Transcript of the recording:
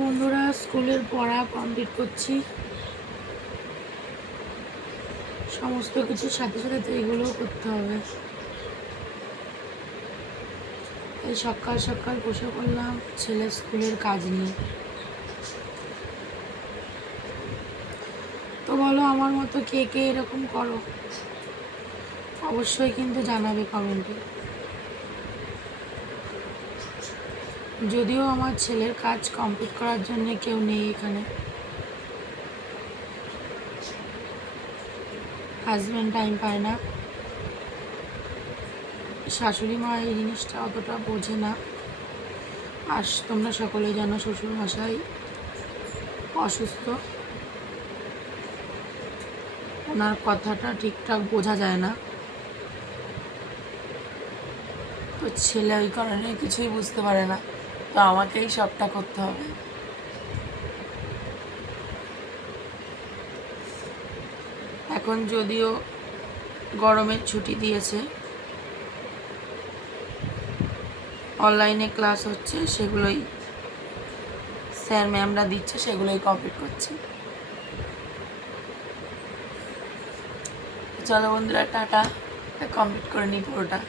বন্ধুরা, স্কুলের পড়া কমপ্লিট করছি। সমস্ত কিছুর সাথে সাথে তো এগুলোও করতে হবে। এই সকাল সকাল বসে পড়লাম ছেলের স্কুলের কাজ নিয়ে। তো বলো, আমার মতো কে কে এরকম করো? অবশ্যই কিন্তু জানাবে কমেন্টে। যদিও আমার ছেলের কাজ কমপ্লিট করার জন্য কেউ নেই এখানে, হাজব্যান্ড টাইম পায় না, শাশুড়ি মা এই জিনিসটা অতটা বোঝে না। আর তোমরা সকলেই জানো শ্বশুর মশাই অসুস্থ, ওনার কথাটা ঠিকঠাক বোঝা যায় না। তো ছেলে ওই কারণে কিছুই বুঝতে পারে না, তো আমাকেই সবটা করতে হবে। এখন যদিও গরমের ছুটি দিয়েছে, অনলাইনে ক্লাস হচ্ছে, সেগুলোই স্যার ম্যামরা দিচ্ছে, সেগুলোই কমপ্লিট করছি। চলো বন্ধুরা, টাটা, কমপ্লিট করে নিই পুরোটা।